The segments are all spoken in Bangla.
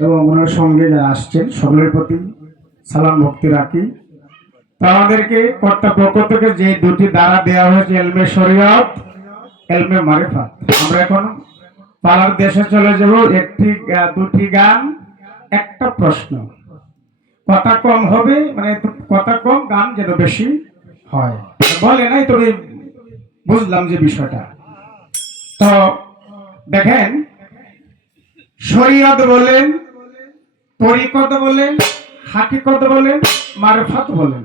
এবং ওনার সঙ্গে যারা আসছেন, সকলের প্রতি সালাম, ভক্তি রাখি। আমাদেরকে কর্তব্য থেকে যে দুটি দ্বারা দেওয়া হয়েছে, এলমে শরীয়ত, এলমে মারিফাত। আমরা এখন পাড়ার দেশে চলে যাব, একটি দুটি গান, একটা প্রশ্ন। কথা কম হবে মানে কথা কম, গান যেন বেশি হয়। বলে নাই, তবে বুঝলাম যে বিষয়টা। তো দেখেন শরীয়ত বলেন, তরিকত বলেন, হাকিকত বলেন, মারফাত বলেন।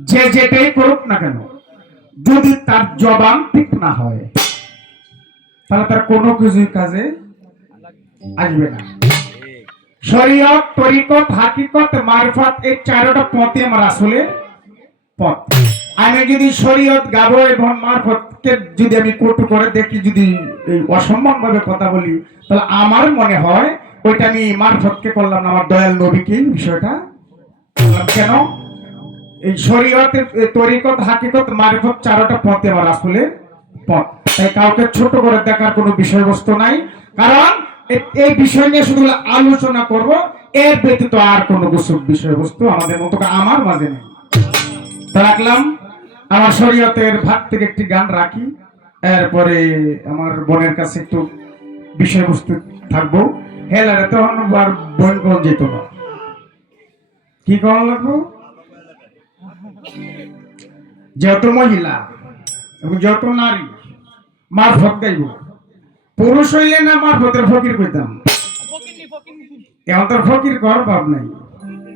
যে যেটাই করুক না কেন, যদি তার জবান ঠিক না হয়, তাহলে তার কোনো কিছুই কাজে আসবে না। শরীয়ত, তরিকত, হাকিকত, মারফাত, এই চারোটা পথে আমার আসলে পথ। আমি যদি শরীয়ত গাবো এবং মারফতকে যদি আমি কটু করে দেখি, যদি অসম্মান ভাবে কথা বলি, তাহলে আমার মনে হয় ওইটা আমি মারফতকে করলাম না, আমার দয়াল নবীকে বিষয়টা? কেন? এই শরীয়তের তরিকত, হাকিকত, মারফত চারোটা পথে আমার আসলে পথ। তাই কাউকে ছোট করে দেখার কোনো বিষয়বস্তু নাই। কারণ এই বিষয় নিয়ে শুধু আলোচনা করব, এর ব্যতীত আর কোনো বিষয়বস্তু আমাদের মতো আমার মাঝে নেই। রাখলাম। আমার শরীয়তের ভাগ থেকে একটি গান রাখি। এরপরে আমার বোনের কাছে একটু বিষয়বস্তু থাকব। হেলারে তখন আর বোন কোন যেত না। কি করা লাগবো? যত মহিলা এবং যত নারী মারফত গাইব, পুরুষ হইলে না মারফতের ফকির কইতাম? এখন তোর ফকির কর ভাব নাই।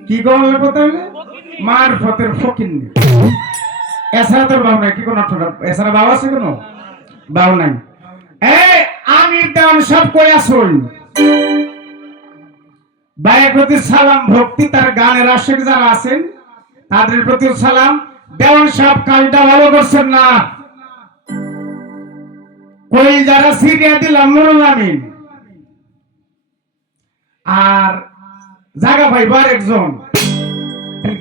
কি করা লাগবো তাহলে? মারফতের ফকির নেই এছাড়া তোর বাবু নাই, কি কোনো এছাড়া বাবা আছে কোনো? বাবু নাই। আমি সব ভাইয়ের প্রতি সালাম, ভক্তি, তার যারা তাদের প্রতি সালাম। ভালো করছেন না। কই যারা আর জাগা ভাই, বার একজন।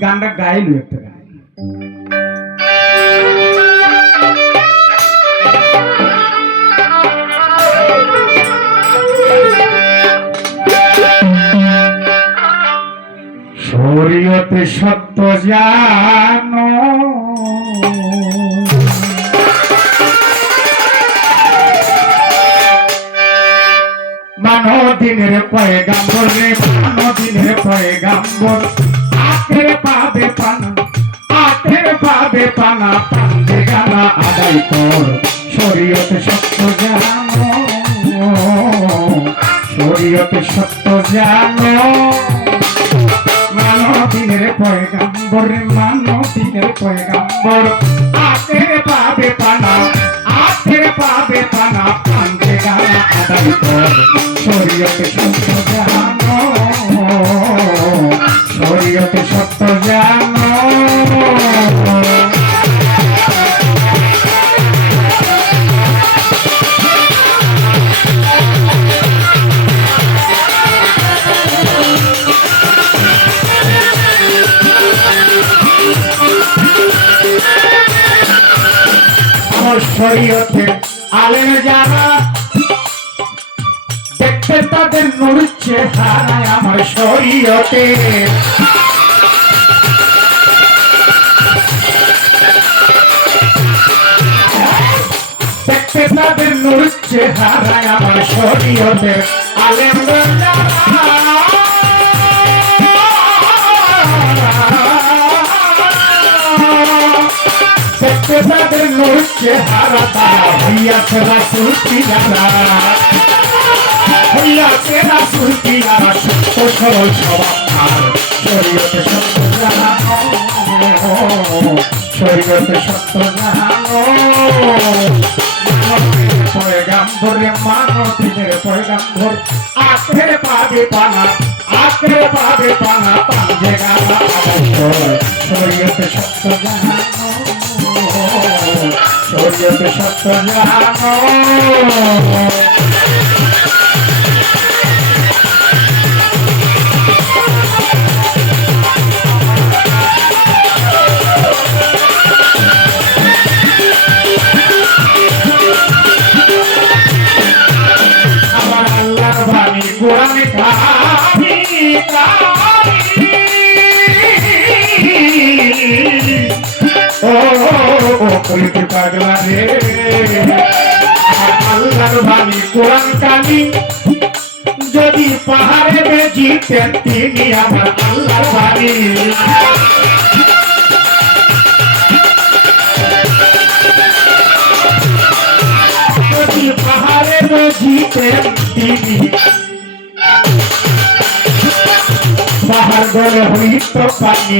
গানটা গাইলো একটা শরীয়তে সত্য জানো। মানো দিনের পয়ে গাম্বর রে মানো দিনের পয়ে গাম্বর আখের পাবে পানা আখের পাবে পানা পান্ডে গানা আদায় কর। শরীয়তে সত্য জানো। শরীয়তে সত্য জানো। মানো দিনের পয়গাম্বর মানো দিনের পয়গাম্বর। আখের পাবে পানা, আখের পাবে পানা পান্তে গানা আদায় কর। শরীয়তে সত্য জানো, শরীয়তে সত্য জানো। আমার শরীয়তে আলেম যারা দেখতে তাদের নড়ছে হারায় আমার শরীয়তে। দেখতে তাদের নড়ছে হারায় আমার শরীয়তে আলেম দেখতে তাদের নড়ছে হারা তারা হইয়াছে রাসুল পিলারা হইয়াছে রাসুল পিলারা সত্য সরল সবার শরীয়তে সত্য শরীয়তে সত্য সত্য শরীয়তে সত্য জানো। পাগলা রে আল্লাহর বাণী কোরআন যদি পাহাড়ে বেজিতেন তিনি আমার আল্লাহর বাণী। যদি পাহাড়ে বেজিতেন তিনি। পাহাড় গলে হইত পানি।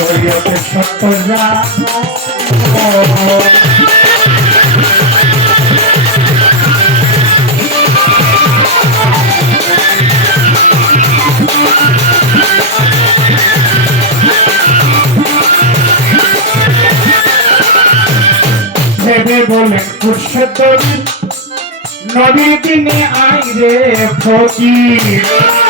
শরীয়তে সত্য ভেবে বলেন কুর্শেদ নবীর দিনে আই ফকির।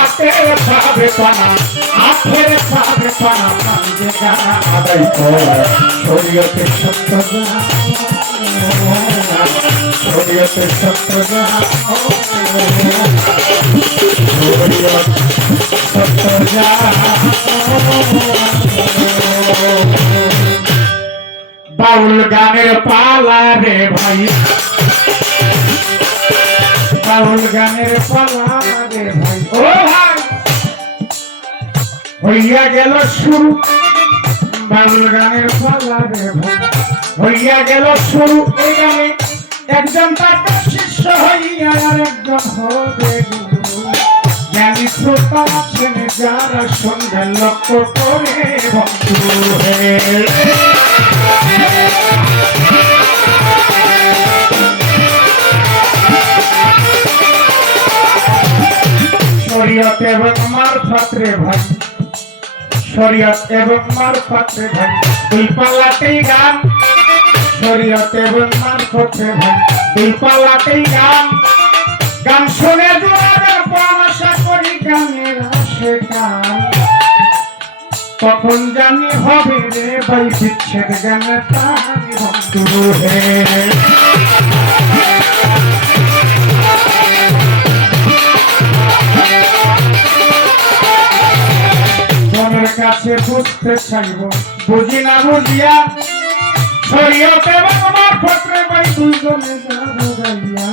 আখের পাবে পানা আখের পাবে পানা পাঞ্জে গানা আদায় কর। শরীয়তে সত্য জানো জানো। বাউল গানের পালা রে ভাই। বাউল গানের পালা রে ভাই। ও ভাই, হইয়া গেল শুরু। বাউল গানের পালা রে ভাই। হইয়া গেল শুরু এই গানে। একজন তার শিষ্য হইয়া আর একজন হবে জ্ঞানী শ্রোতা আছেন যারা সন্ধ্যা লক্ষ্য করে বন্ধু হে শরীয়ত এবং মারফত রে ভাই শরীয়ত এবং মারফত রে ভাই দুই পাল্লাতেই গান। শরীয়ত এবং মারফত রে ভাই দুই পাল্লাতেই গান। গান শুনে দুয়ারের পরামর্শ করি, গানের আসে গান। তখন জানি হবে রে ভাই, বিচ্ছেদ গানের তাহানি বন্ধু হে কাছে বুঝতে চাইব। বুঝি না বুঝিয়া আমার পত্রে দুজনে যাব গাইয়া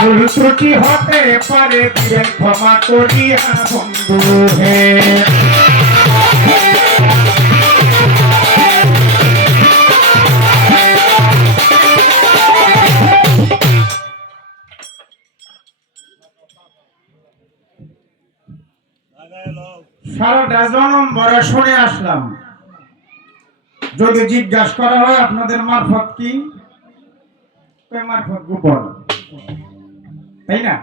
ভুল ত্রুটি হতে পারে দিবেন ক্ষমা করিয়া বন্ধু হে। সারাটা জনম ভরে শুনে আসলাম। যদি জিজ্ঞাসা করা হয়, আপনাদের মারফত কি? মারফত গোপন। তাই না?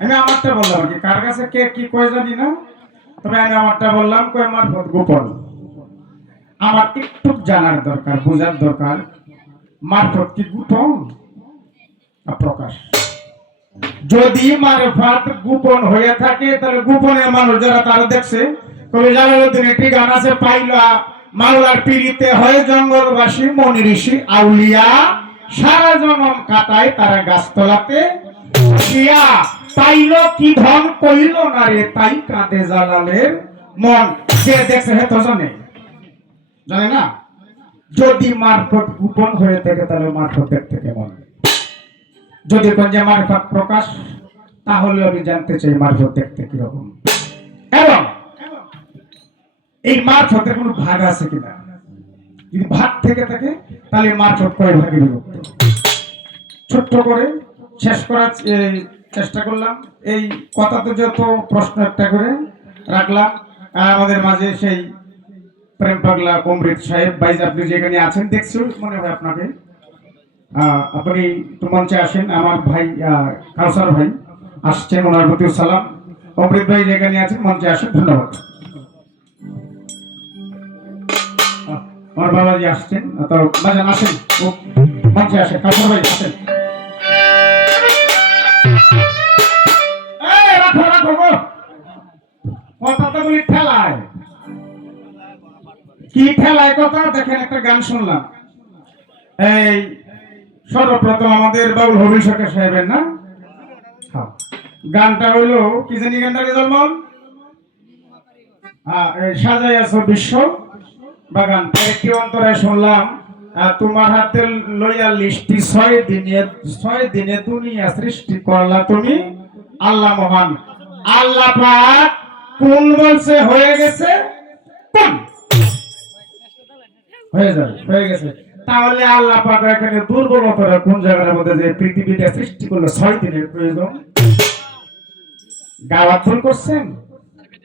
আমি আমারটা বললাম আর কি, কার কাছে কে কি কয় জানি না, তবে আমি আমারটা বললাম কই মারফত গোপন। আমার একটু জানার দরকার, বোঝার দরকার, মারফত কি গোপন প্রকাশ? যদি মারফাত গোপন হয়ে থাকে, তাহলে গোপনের মানুষ যারা তারা দেখছে কবি জালালউদ্দিন একটি গান আছে পাইলা। মাওলার পিড়িতে হয় জঙ্গলবাসী মনি ঋষি আউলিয়া, সারা জনম কাটায় তারা গাছতলাতে পাইল কি ধন কইল না রে, তাই কাঁদে জালালের মন। যে দেখছে হে তো জানে জানে না? যদি মারফত গোপন হয়ে থাকে, তাহলে মারফত দেখতে কেমন? যদি কোন যে মারফত প্রকাশ, তাহলে আমি জানতে চাই মারফত দেখতে কীরকম। এবং এই মারফতের কোনো ভাগ আছে কিনা? যদি ভাগ থেকে থাকে, তাহলে মারফত কয় ভাগে বিভক্ত? ছোট্ট করে শেষ করার চেষ্টা করলাম। এই কথাতে যত প্রশ্ন একটা করে রাখলাম। আমাদের মাঝে সেই প্রেম পাগলা অমৃত সাহেব, ভাই আপনি যেখানে আছেন, দেখছি, মনে হয় আপনাকে। আপনি একটু মঞ্চে আসেন। আমার ভাই কাউসার ভাই আসছেন, ওনার প্রতি সালাম। অমৃত ভাই যেখানে আছেন, মঞ্চে আসেন। ধন্যবাদ। আমার বাবাজি আসছেন তো বাজান আসেন ও মঞ্চে আসেন কাউসার ভাই আসেন। কি ঠেলায় কথা? দেখেন একটা গান শুনলাম। এই সর্বপ্রথম আমাদের বাউল হবিল সরকার সাহেবের না? হ্যাঁ। গানটা হইল কি জানি গানটা কি জন্মন হ্যাঁ, সাজাই আছো বিশ্ব বাগান একটি অন্তরায় শুনলাম তোমার হাতে লইয়া লিস্টি ছয় দিনে ছয় দিনে দুনিয়া সৃষ্টি করলা তুমি। আল্লাহ মহান। আল্লাহ পাক কোন বলছে? হয়ে গেছে? কোন? হয়ে যাবে, হয়ে গেছে। তাহলে আল্লাহ পাক এখানে দুর্বলতারা কোন জায়গার মধ্যে যে পৃথিবীটা সৃষ্টি করল ছয় দিনের প্রয়োজন? গাওয়াত ভুল করছেন?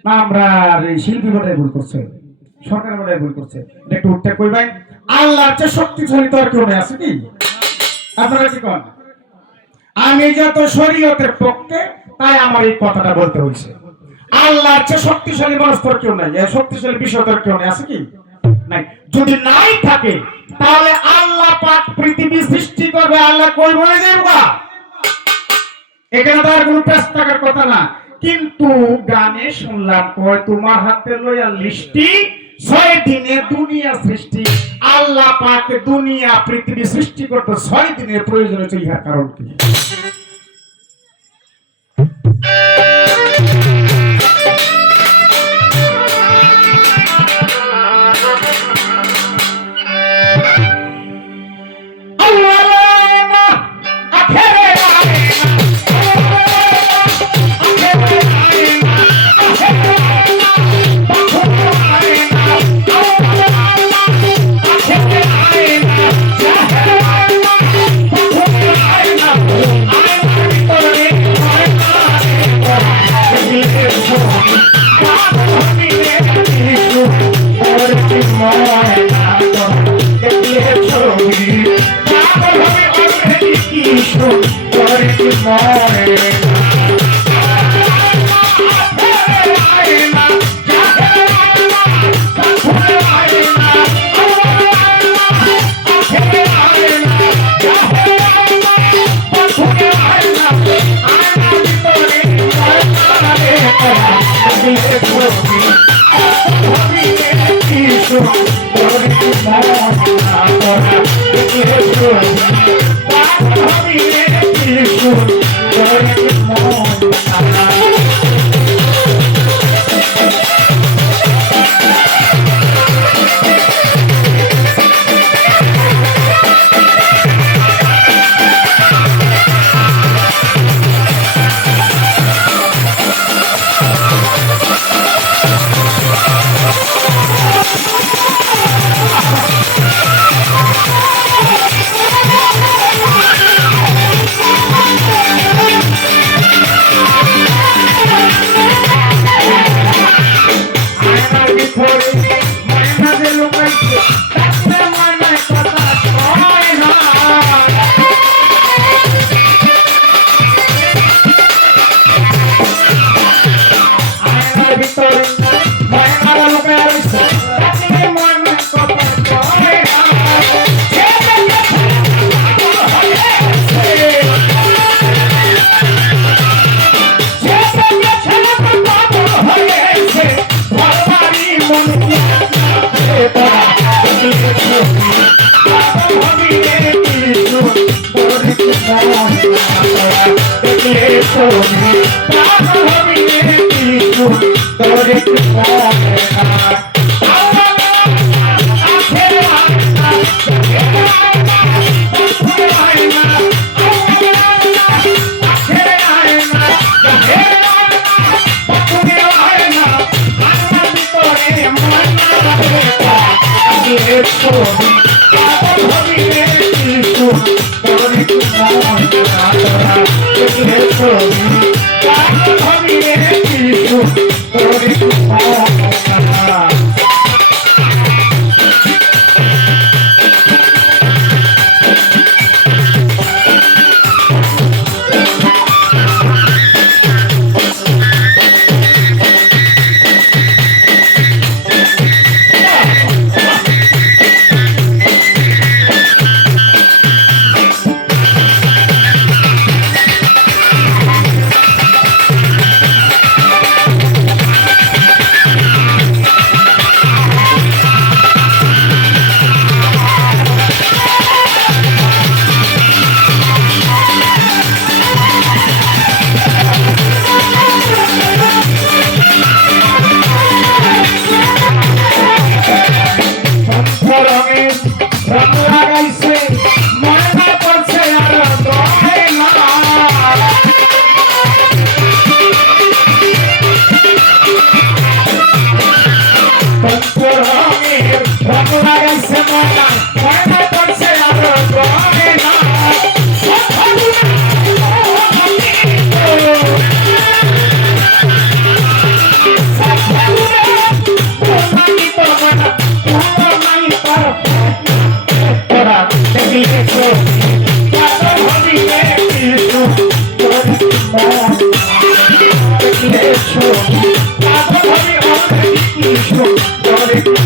না, আমরা এই শিল্পী ভুল করছে সরকার বোর্ডে ভুল করছে। একটু উঠতে কইবাই আল্লাহর চেয়ে শক্তিশালী তো আর কেউ নেই, আছে কি? আপনারা কি কন? আমি যত শরীয়তের পক্ষে তাই আমার এই কথাটা বলতে হয়েছে আল্লাহর চেয়ে শক্তিশালী মানুষ তোর কেউ নাই। শক্তিশালী বিষয় তোর কেউ নেই আছে কি? নাই। যদি নাই থাকে তাহলে আল্লাহ পাক পৃথিবী সৃষ্টি করবে আল্লাহ কই বলে যাবে এখানে তো আর কোনো পেশ থাকার কথা না। কিন্তু গানে শুনলাম কয় তোমার হাতে লইয়া লিস্টি ছয় দিনে দুনিয়া সৃষ্টি, আল্লাহ পাক দুনিয়া, পৃথিবী সৃষ্টি করতে ছয় দিনের প্রয়োজন হচ্ছে ইহার কারণ কি?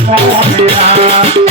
Thank you.